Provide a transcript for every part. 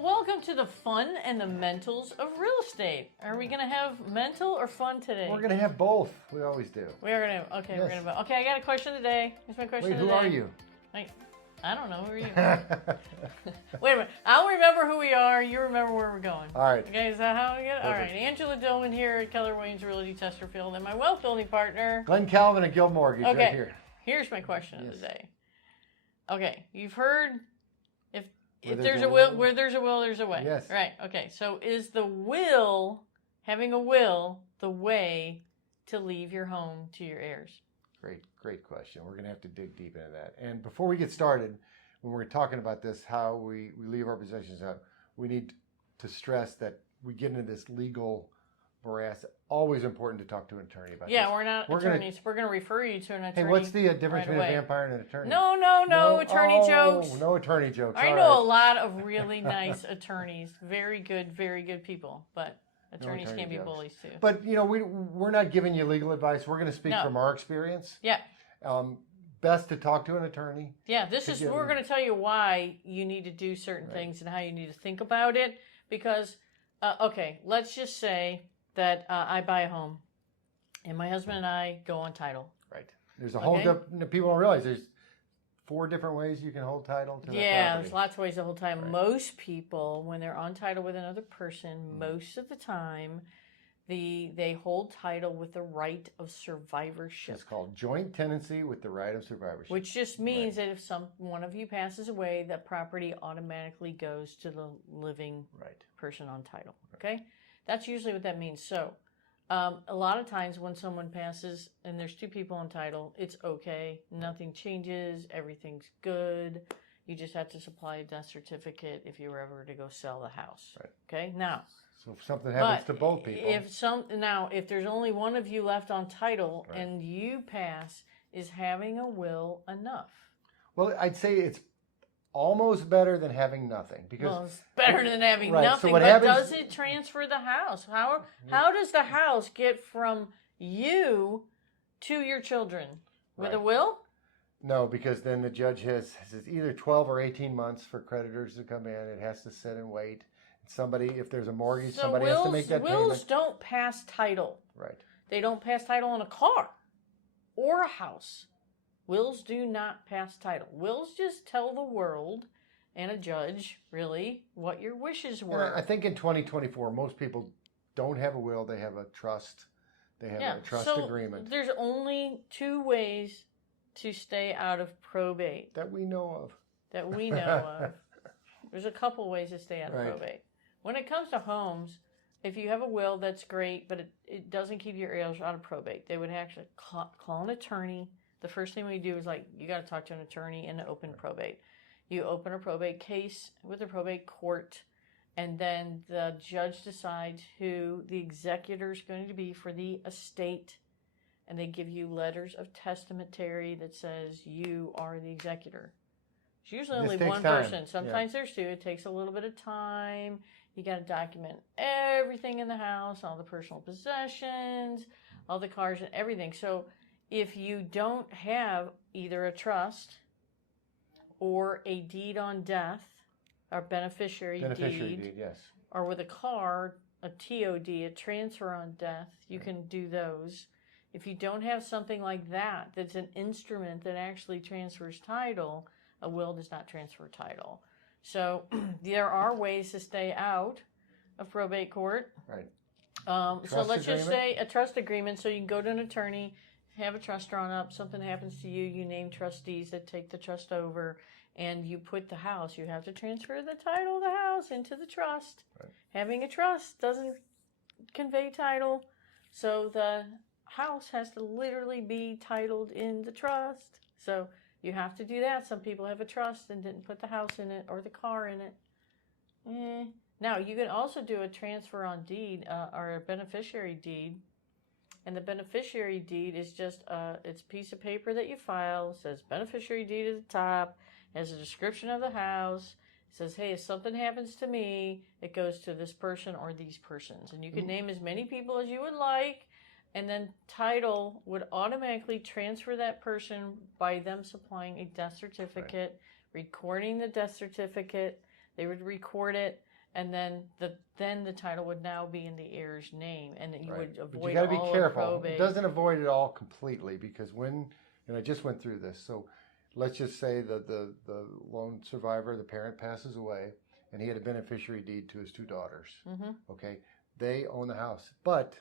Well, welcome to the fun and the mentals of real estate. Are we going to have mental or fun today? We're going to have both. We always do. We are going to. Okay, yes. we're going to. Okay, I got a question today. Here's my question Wait, today. who are you? I don't know. Who are you? Wait a minute. I'll remember who we are. You remember where we're going. All right. Okay, is that how we get it? All right. Angela Dillmon here at Keller Realty, Chesterfield, and my wealth building partner, Glen Calvin and Gil Mortgage okay. right here. Here's my question of the day. Okay, you've heard if Where there's a will, where there's a will, there's a way. Yes. Right. Okay. So is the will, having a will, the way to leave your home to your heirs? Great question. We're going to have to dig deep into that. And before we get started, when we're talking about this, how we leave our possessions out, we need to stress that we get into this legal morass. Always important to talk to an attorney about this. Yeah, we're not attorneys. We're going to refer you to an attorney. Hey, what's the difference between a vampire and an attorney? No attorney jokes. No attorney jokes. I know a lot of really nice attorneys. Very good people. But attorneys can be bullies too. But, you know, we're not giving you legal advice. We're going to speak from our experience. Yeah. Best to talk to an attorney. Yeah, we're going to tell you why you need to do certain things and how you need to think about it. Because, okay, let's just say that I buy a home and my husband and I go on title. Right. There's a whole people don't realize there's 4 different ways you can hold title to that property. There's lots of ways to hold title. Right. Most people, when they're on title with another person, most of the time, they hold title with the right of survivorship. It's called joint tenancy with the right of survivorship. Which just means that if one of you passes away, that property automatically goes to the living person on title. Okay? That's usually what that means. So, a lot of times when someone passes and there's 2 people on title, it's okay. Nothing changes. Everything's good. You just have to supply a death certificate if you were ever to go sell the house. Right. Okay? Now, so if something happens to both people. If there's only one of you left on title and you pass, is having a will enough? Well, I'd say it's almost better than having nothing, because it's better than having nothing. So does it transfer the house? How does the house get from you to your children with a will? No, because then the judge says either 12 or 18 months for creditors to come in. It has to sit and wait. If there's a mortgage, somebody has to make that payment. Wills don't pass title. Right. They don't pass title on a car or a house. Wills do not pass title. Wills just tell the world and a judge, really, what your wishes were. And I think in 2024, most people don't have a will. They have a trust. They have a trust agreement. There's only 2 ways to stay out of probate. That we know of. There's a couple ways to stay out of probate. When it comes to homes, if you have a will, that's great, but it doesn't keep your heirs out of probate. They would actually call an attorney. The first thing we do is you got to talk to an attorney and open probate. You open a probate case with a probate court, and then the judge decides who the executor is going to be for the estate, and they give you letters of testamentary that says you are the executor. It's usually only one person. Sometimes there's 2. It takes a little bit of time. You got to document everything in the house, all the personal possessions, all the cars and everything. So if you don't have either a trust or a deed on death, or beneficiary deed, yes, or with a car, a TOD, a transfer on death, you can do those. If you don't have something like that, that's an instrument that actually transfers title, a will does not transfer title. So there are ways to stay out of probate court. Right. So let's just say a trust agreement. So you can go to an attorney, have a trust drawn up. Something happens to you, you name trustees that take the trust over, and you put the house. You have to transfer the title of the house into the trust. Right. Having a trust doesn't convey title, so the house has to literally be titled in the trust. So you have to do that. Some people have a trust and didn't put the house in it or the car in it. Now, you can also do a transfer on deed or a beneficiary deed. And the beneficiary deed is just it's a piece of paper that you file. It says beneficiary deed at the top. Has a description of the house. It says, hey, if something happens to me, it goes to this person or these persons. And you can name as many people as you would like. And then title would automatically transfer that person by them supplying a death certificate, recording the death certificate. They would record it, and then the title would now be in the heir's name, and you would avoid. But you got to be all careful. of probate. It doesn't avoid it all completely, because and I just went through this. So let's just say that the lone survivor, the parent, passes away, and he had a beneficiary deed to his two daughters. Mm-hmm. Okay, they own the house, but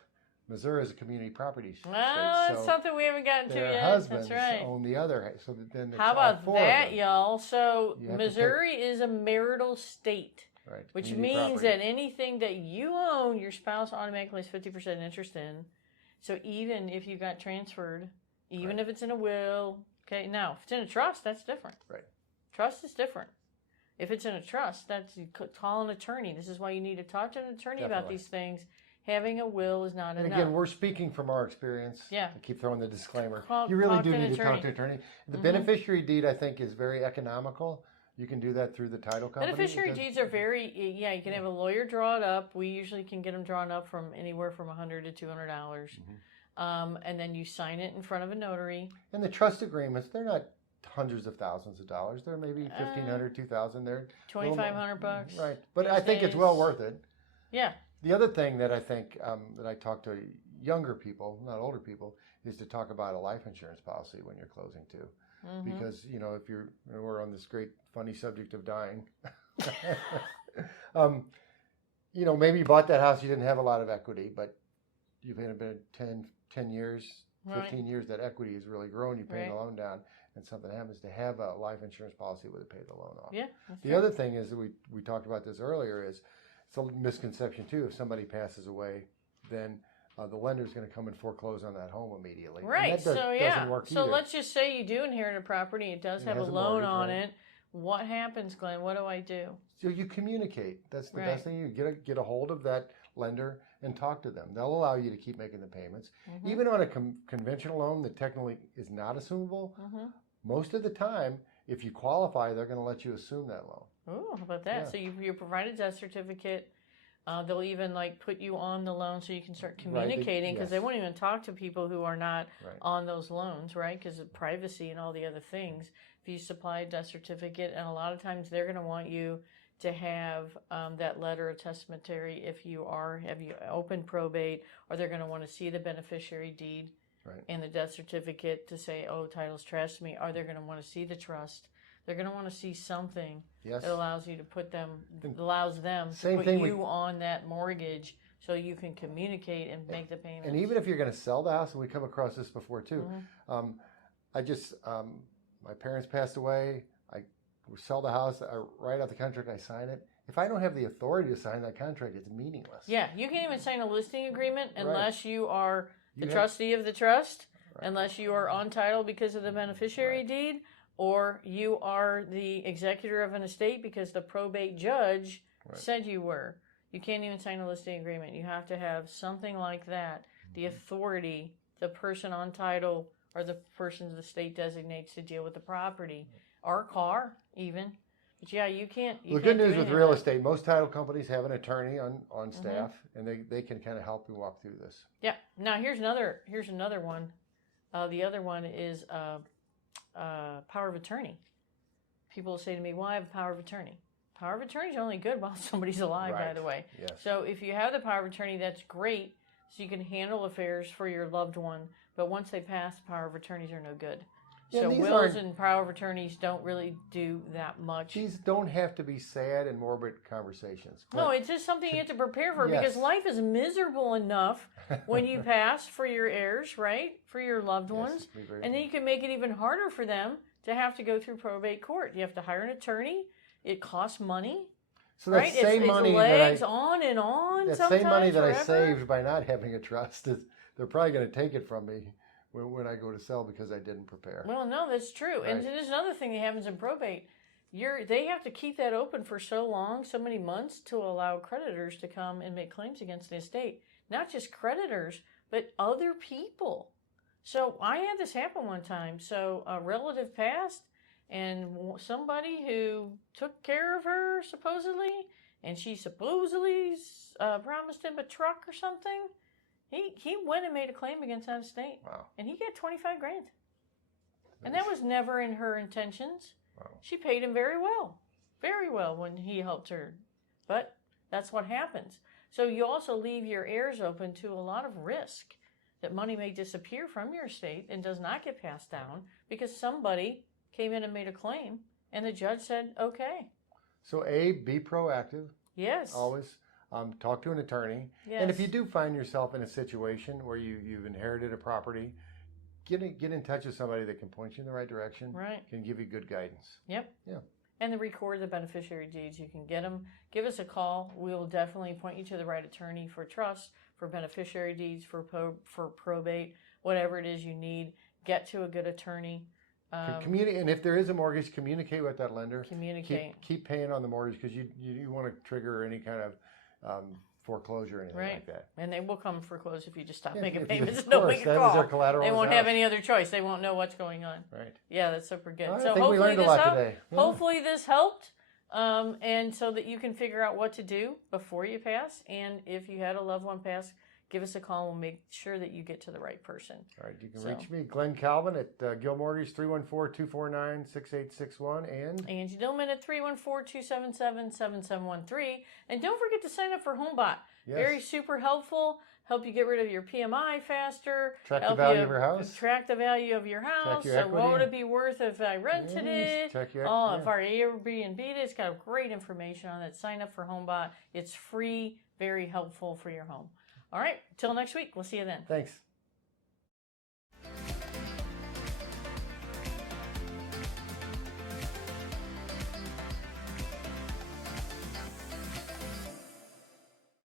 Missouri is a community property state. Well, it's something we haven't gotten to their yet. husbands That's right. own the other. So then How about that, y'all? So You have to Missouri is a marital state. Right. Which Community means property. that anything that you own, your spouse automatically has 50% interest in. So even if you got transferred, even if it's in a will, okay, now if it's in a trust, that's different. Right. Trust is different. If it's in a trust, you call an attorney. This is why you need to talk to an attorney about these things. Having a will is not enough. Again, we're speaking from our experience. Yeah. I keep throwing the disclaimer. You really do need to talk to an attorney. The beneficiary deed, I think, is very economical. You can do that through the title company. Beneficiary deeds are you can have a lawyer draw it up. We usually can get them drawn up from anywhere from $100 to $200. And then you sign it in front of a notary. And the trust agreements, they're not hundreds of thousands of dollars. They're maybe $1,500, $2,000. They're $2,500. Right. But I think it's well worth it. Yeah. The other thing that I think that I talk to younger people, not older people, is to talk about a life insurance policy when you're closing too. Because, if we're on this great funny subject of dying, maybe you bought that house, you didn't have a lot of equity, but you've been 10 years, 15 years, that equity has really grown, you pay the loan down, and something happens, to have a life insurance policy would pay the loan off. Yeah. The other thing is, that we talked about this earlier, is it's a misconception too. If somebody passes away, then the lender is going to come and foreclose on that home immediately. Right. Doesn't work so either. let's just say you do inherit a property. It does have a loan on it. What happens, Glenn? What do I do? So you communicate. That's the best thing. You get a hold of that lender and talk to them. They'll allow you to keep making the payments. Even on a conventional loan that technically is not assumable, most of the time, if you qualify, they're going to let you assume that loan. Oh, how about that? Yeah. So you provide a death certificate. They'll even put you on the loan so you can start communicating, because they won't even talk to people who are not on those loans, right? Because of privacy and all the other things. If you supply a death certificate, and a lot of times they're going to want you to have that letter of testamentary if you have you open probate, or they're going to want to see the beneficiary deed and the death certificate to say, oh, title's trust to me, or they're going to want to see the trust. They're going to want to see something that allows you to allows them to put you on that mortgage so you can communicate and make the payments. And even if you're going to sell the house, and we come across this before too, my parents passed away. I sell the house, I write out the contract, I sign it. If I don't have the authority to sign that contract, it's meaningless. Yeah, you can't even sign a listing agreement unless you are the trustee of the trust, unless you are on title because of the beneficiary deed, or you are the executor of an estate because the probate judge said you were. You can't even sign a listing agreement. You have to have something like that. The authority, the person on title, or the person the state designates to deal with the property, or car even. But yeah, you can't. The good news with real estate, most title companies have an attorney on staff, and they can kind of help you walk through this. Yeah. Now here's another one. The other one is power of attorney. People say to me, well, I have a power of attorney. Power of attorney is only good while somebody's alive, by the way. Yes. So if you have the power of attorney, that's great. So you can handle affairs for your loved one. But once they pass, power of attorneys are no good. Yeah, so wills and power of attorneys don't really do that much. These don't have to be sad and morbid conversations. No, it's just something you have to prepare for, because life is miserable enough when you pass for your heirs, right? For your loved ones. And then you can make it even harder for them to have to go through probate court. You have to hire an attorney. It costs money. So that same money legs on and on. That same money that I saved by not having a trust, they're probably going to take it from me when I go to sell because I didn't prepare. Well, no, that's true. And there's another thing that happens in probate. They have to keep that open for so long, so many months, to allow creditors to come and make claims against the estate. Not just creditors, but other people. So I had this happen one time. So a relative passed, and somebody who took care of her, supposedly, and she supposedly promised him a truck or something. He went and made a claim against that estate. Wow. And he got $25,000. And that was never in her intentions. Wow. She paid him very well. very well when he helped her. But that's what happens. So you also leave your heirs open to a lot of risk that money may disappear from your estate and does not get passed down because somebody came in and made a claim and the judge said, okay. So be proactive. Yes. Always talk to an attorney. Yes. And if you do find yourself in a situation where you've inherited a property, get in touch with somebody that can point you in the right direction. Right. Can give you good guidance. Yep. Yeah. And the record the beneficiary deeds. You can get them. Give us a call. We will definitely point you to the right attorney for trust, for beneficiary deeds, for probate, whatever it is you need. Get to a good attorney. And if there is a mortgage, communicate with that lender. Communicate. Keep paying on the mortgage because you want to trigger any kind of foreclosure or anything like that. And they will come foreclose if you just stop Yeah, making if payments. of No course, make a that call. is their collateral. They won't have any other choice. They won't know what's going on. Right. Yeah, that's super good. I So think we hopefully learned a this lot helped. today. Yeah. Hopefully this helped. And so that you can figure out what to do before you pass. And if you had a loved one pass, give us a call. We'll make sure that you get to the right person. All right, you can reach me, Glen Calvin, at Gill Mortgage, 314-249-6861, and Angela Dillmon at 314-277-7713. And don't forget to sign up for HomeBot. Yes. Very super helpful. Help you get rid of your PMI faster. Track the help value you of your house. Track the value of your house. your So equity. what would it be worth if I rented it? Check your If our Airbnb it. It's got great information on it. Sign up for HomeBot. It's free, very helpful for your home. All right, till next week. We'll see you then. Thanks.